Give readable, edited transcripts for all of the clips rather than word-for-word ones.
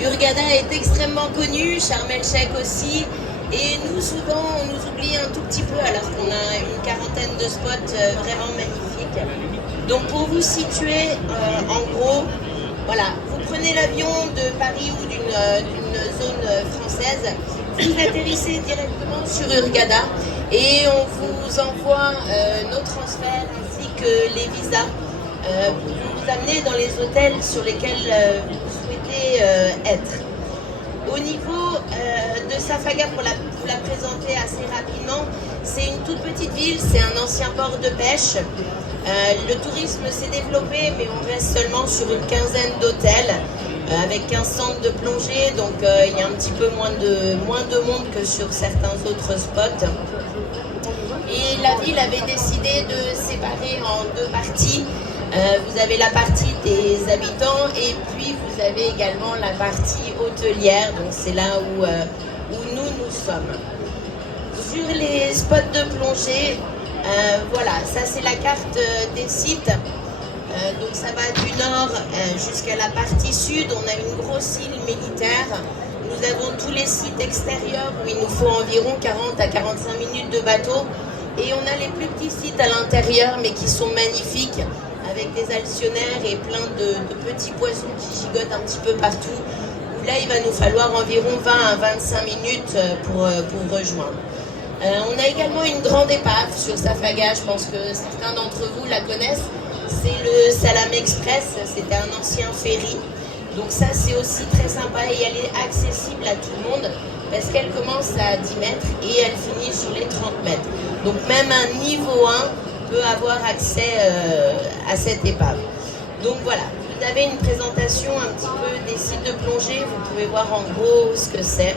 Hurghada est extrêmement connu, Sharm el-Sheikh aussi. Et nous, souvent, on nous oublie un tout petit peu alors qu'on a une quarantaine de spots vraiment magnifiques. Donc pour vous situer, en gros, voilà, vous prenez l'avion de Paris ou d'une zone française, vous atterrissez directement sur Hurghada et on vous envoie nos transferts ainsi que les visas pour vous amener dans les hôtels sur lesquels vous souhaitez être. Au niveau de Safaga, pour la présenter assez rapidement, c'est une toute petite ville, c'est un ancien port de pêche. Le tourisme s'est développé, mais on reste seulement sur une quinzaine d'hôtels, avec 15 centres de plongée, donc il y a un petit peu moins de monde que sur certains autres spots. Et la ville avait décidé de séparer en deux parties. Vous avez la partie des habitants et puis vous avez également la partie hôtelière, donc c'est là où nous sommes. Sur les spots de plongée, voilà, ça c'est la carte des sites. Donc ça va du nord jusqu'à la partie sud, on a une grosse île militaire. Nous avons tous les sites extérieurs où il nous faut environ 40 à 45 minutes de bateau. Et on a les plus petits sites à l'intérieur mais qui sont magnifiques, avec des alcyonnaires et plein de petits poissons qui gigotent un petit peu partout. Où là, il va nous falloir environ 20 à 25 minutes pour rejoindre. On a également une grande épave sur Safaga, je pense que certains d'entre vous la connaissent. C'est le Salam Express, c'était un ancien ferry. Donc ça, c'est aussi très sympa et elle est accessible à tout le monde parce qu'elle commence à 10 mètres et elle finit sur les 30 mètres. Donc même un niveau 1 peut avoir accès à cette épave. Donc voilà, vous avez une présentation un petit peu des sites de plongée, vous pouvez voir en gros ce que c'est.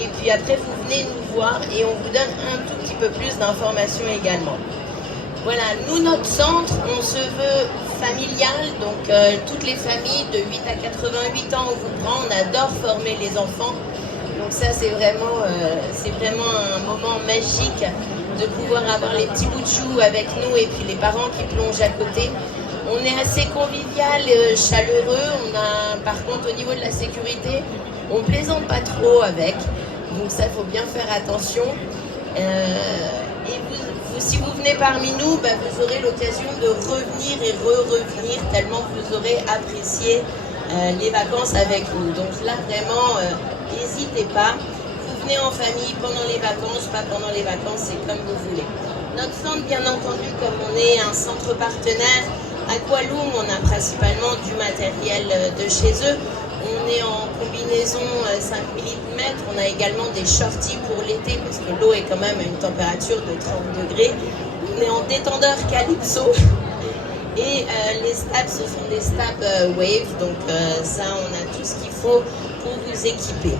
Et puis après, vous venez nous voir et on vous donne un tout petit peu plus d'informations également. Voilà, nous, notre centre, on se veut familial, donc toutes les familles de 8 à 88 ans, on vous prend, on adore former les enfants. Donc ça, c'est vraiment un moment magique de pouvoir avoir les petits bouts de chou avec nous et puis les parents qui plongent à côté. On est assez convivial, chaleureux. On a, par contre, au niveau de la sécurité, on plaisante pas trop avec. Donc ça, il faut bien faire attention. Et si vous venez parmi nous, vous aurez l'occasion de revenir et revenir tellement vous aurez apprécié les vacances avec nous. Donc là, vraiment, n'hésitez pas. Vous venez en famille pendant les vacances, pas pendant les vacances, c'est comme vous voulez. Notre centre, bien entendu, comme on est un centre partenaire, à Kualoum, on a principalement du matériel de chez eux. On est en combinaison 5000 mm, on a également des shorties pour l'été parce que l'eau est quand même à une température de 30 degrés. On est en détendeur Calypso et les stabs, ce sont des stabs Wave, donc ça on a tout ce qu'il faut pour vous équiper.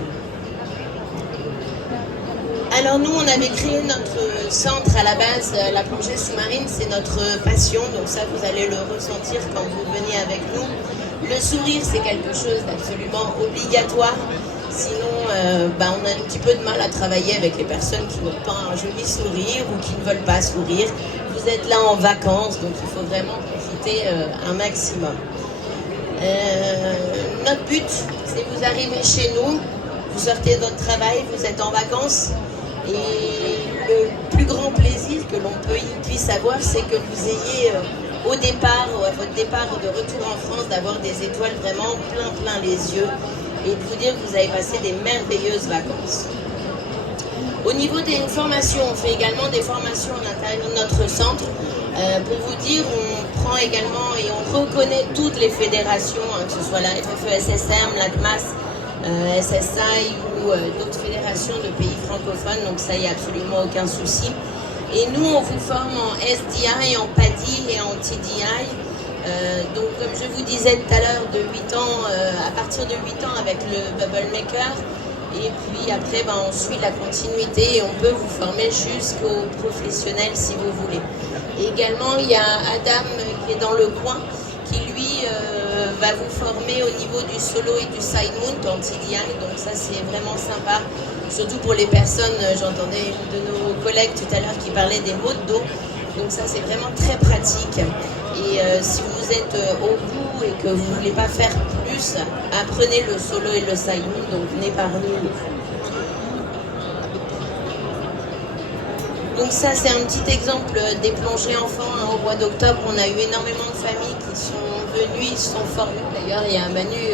Alors nous, on avait créé notre centre à la base, la plongée sous-marine, c'est notre passion, donc ça vous allez le ressentir quand vous venez avec nous. Le sourire, c'est quelque chose d'absolument obligatoire, sinon on a un petit peu de mal à travailler avec les personnes qui n'ont pas un joli sourire ou qui ne veulent pas sourire. Vous êtes là en vacances, donc il faut vraiment profiter un maximum. Notre but, c'est que vous arrivez chez nous, vous sortez de votre travail, vous êtes en vacances, et le plus grand plaisir que l'on puisse avoir, c'est que vous ayez au départ, ou à votre départ de retour en France, d'avoir des étoiles vraiment plein les yeux et de vous dire que vous avez passé des merveilleuses vacances. Au niveau des formations, on fait également des formations à l'intérieur de notre centre. Pour vous dire, on prend également et on reconnaît toutes les fédérations, que ce soit la FFESSM, la CMAS, SSI ou d'autres fédérations de pays francophones, donc ça, il n'y a absolument aucun souci. Et nous, on vous forme en SDI, en PADI et en TDI. Donc, comme je vous disais tout à l'heure, de 8 ans, à partir de 8 ans avec le Bubble Maker. Et puis après, on suit la continuité et on peut vous former jusqu'au professionnel si vous voulez. Et également, il y a Adam qui est dans le coin, qui lui va vous former au niveau du solo et du side mount en TDI. Donc ça, c'est vraiment sympa. Surtout pour les personnes, j'entendais une de nos collègues tout à l'heure qui parlait des maux de dos. Donc ça, c'est vraiment très pratique. Et si vous êtes au bout vous et que vous ne voulez pas faire plus, apprenez le solo et le saigon, donc venez parmi nous. Donc ça, c'est un petit exemple des plongées enfants hein, au mois d'octobre. On a eu énormément de familles qui sont venues, ils se sont formés. D'ailleurs, il y a un Manu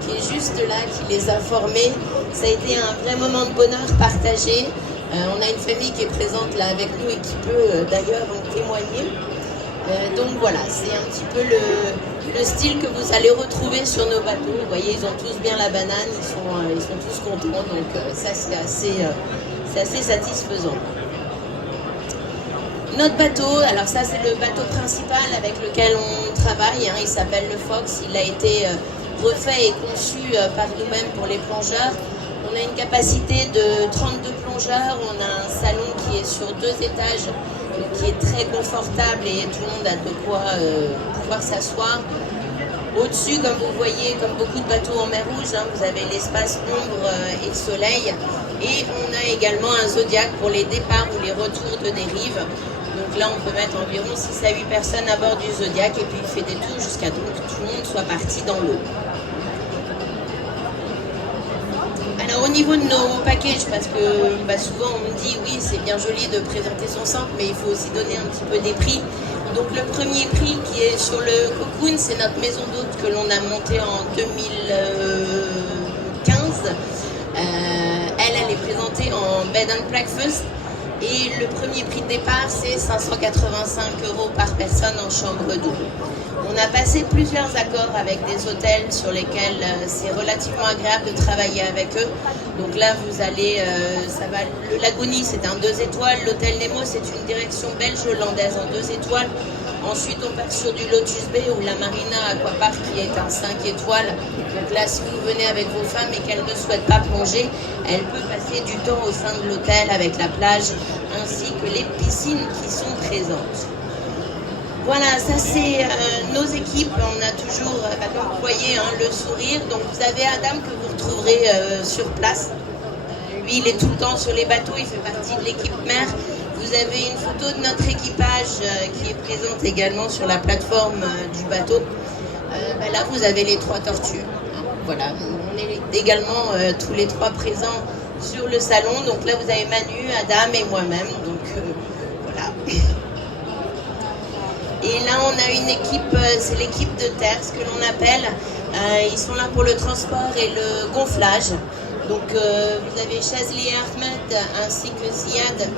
qui est juste là, qui les a formés. Ça a été un vrai moment de bonheur partagé. On a une famille qui est présente là avec nous et qui peut d'ailleurs en témoigner. Donc voilà, c'est un petit peu le style que vous allez retrouver sur nos bateaux. Vous voyez, ils ont tous bien la banane, ils sont tous contents. Donc ça, c'est assez satisfaisant. Notre bateau, alors ça c'est le bateau principal avec lequel on travaille, hein, il s'appelle le Fox, il a été refait et conçu par nous-mêmes pour les plongeurs. On a une capacité de 32 plongeurs, on a un salon qui est sur 2 étages, qui est très confortable et tout le monde a de quoi pouvoir s'asseoir. Au-dessus, comme vous voyez, comme beaucoup de bateaux en mer Rouge, hein, vous avez l'espace ombre et soleil. Et on a également un Zodiac pour les départs ou les retours de dérive. Donc là, on peut mettre environ 6 à 8 personnes à bord du Zodiac et puis il fait des tours jusqu'à ce que tout le monde soit parti dans l'eau. Alors au niveau de nos packages, parce que souvent on me dit oui, c'est bien joli de présenter son centre, mais il faut aussi donner un petit peu des prix. Donc le premier prix qui est sur le Cocoon, c'est notre maison d'hôte que l'on a montée en 2015. Elle est présentée en bed and breakfast. Et le premier prix de départ, c'est 585 € par personne en chambre double. On a passé plusieurs accords avec des hôtels sur lesquels c'est relativement agréable de travailler avec eux. Donc là, vous allez, le Laguni, c'est un 2 étoiles. L'hôtel Nemo, c'est une direction belge-hollandaise en 2 étoiles. Ensuite, on passe sur du Lotus Bay ou la Marina Aquapark qui est un 5 étoiles. Donc là, si vous venez avec vos femmes et qu'elles ne souhaitent pas plonger, elles peuvent passer du temps au sein de l'hôtel avec la plage ainsi que les piscines qui sont présentes. Voilà, ça c'est nos équipes. On a toujours, comme vous voyez, hein, le sourire. Donc vous avez Adam que vous retrouverez sur place. Lui, il est tout le temps sur les bateaux, il fait partie de l'équipe mer. Vous avez une photo de notre équipage qui est présente également sur la plateforme du bateau. Là, vous avez les 3 tortues. Voilà, on est également tous les 3 présents sur le salon. Donc là, vous avez Manu, Adam et moi-même. Donc voilà. Et là, on a une équipe, c'est l'équipe de terre, ce que l'on appelle. Ils sont là pour le transport et le gonflage. Donc vous avez Chazli et Ahmed ainsi que Ziad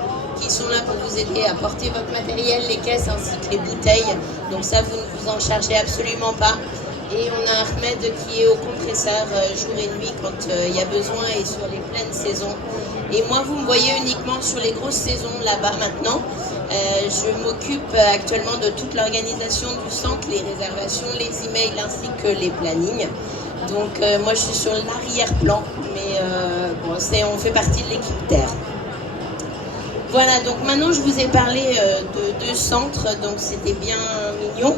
qui sont là pour vous aider à porter votre matériel, les caisses ainsi que les bouteilles. Donc ça, vous ne vous en chargez absolument pas. Et on a Ahmed qui est au compresseur jour et nuit quand il y a besoin et sur les pleines saisons. Et moi, vous me voyez uniquement sur les grosses saisons là-bas maintenant. Je m'occupe actuellement de toute l'organisation du centre, les réservations, les emails ainsi que les plannings. Donc moi, je suis sur l'arrière-plan, mais on fait partie de l'équipe terre. Voilà, donc maintenant je vous ai parlé de 2 centres, donc c'était bien mignon,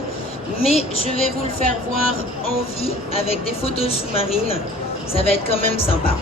mais je vais vous le faire voir en vie avec des photos sous-marines, ça va être quand même sympa.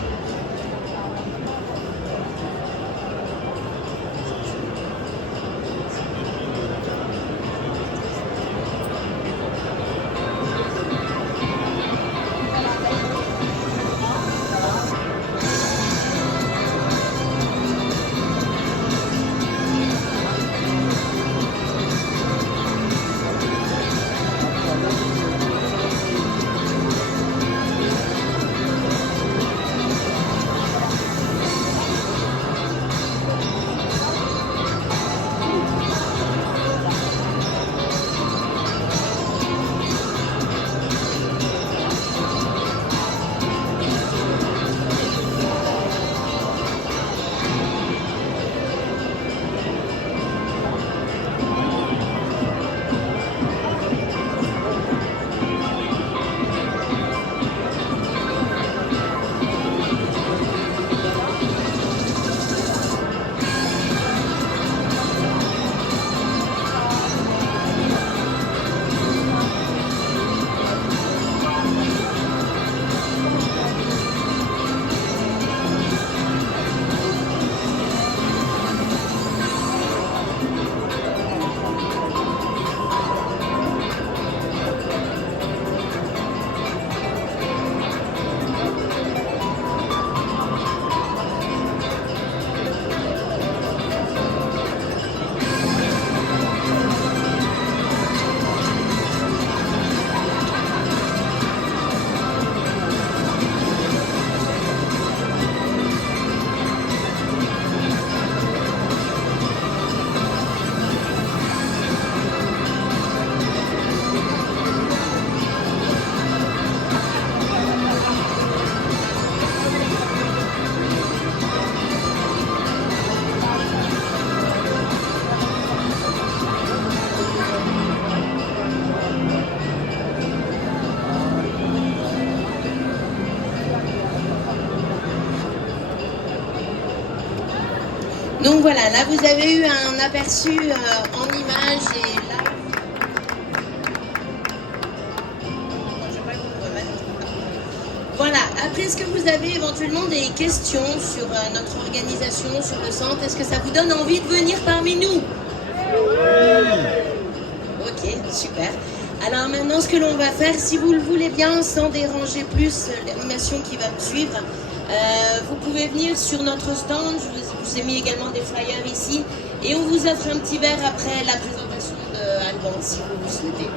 Donc voilà, là vous avez eu un aperçu en images et live. Voilà, après est-ce que vous avez éventuellement des questions sur notre organisation, sur le centre? Est-ce que ça vous donne envie de venir parmi nous? Ok, super. Alors maintenant ce que l'on va faire, si vous le voulez bien, sans déranger plus l'animation qui va suivre, vous pouvez venir sur notre stand, je vous ai mis également des flyers ici, et on vous offre un petit verre après la présentation de Alban, si vous le souhaitez.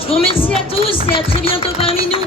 Je vous remercie à tous et à très bientôt parmi nous.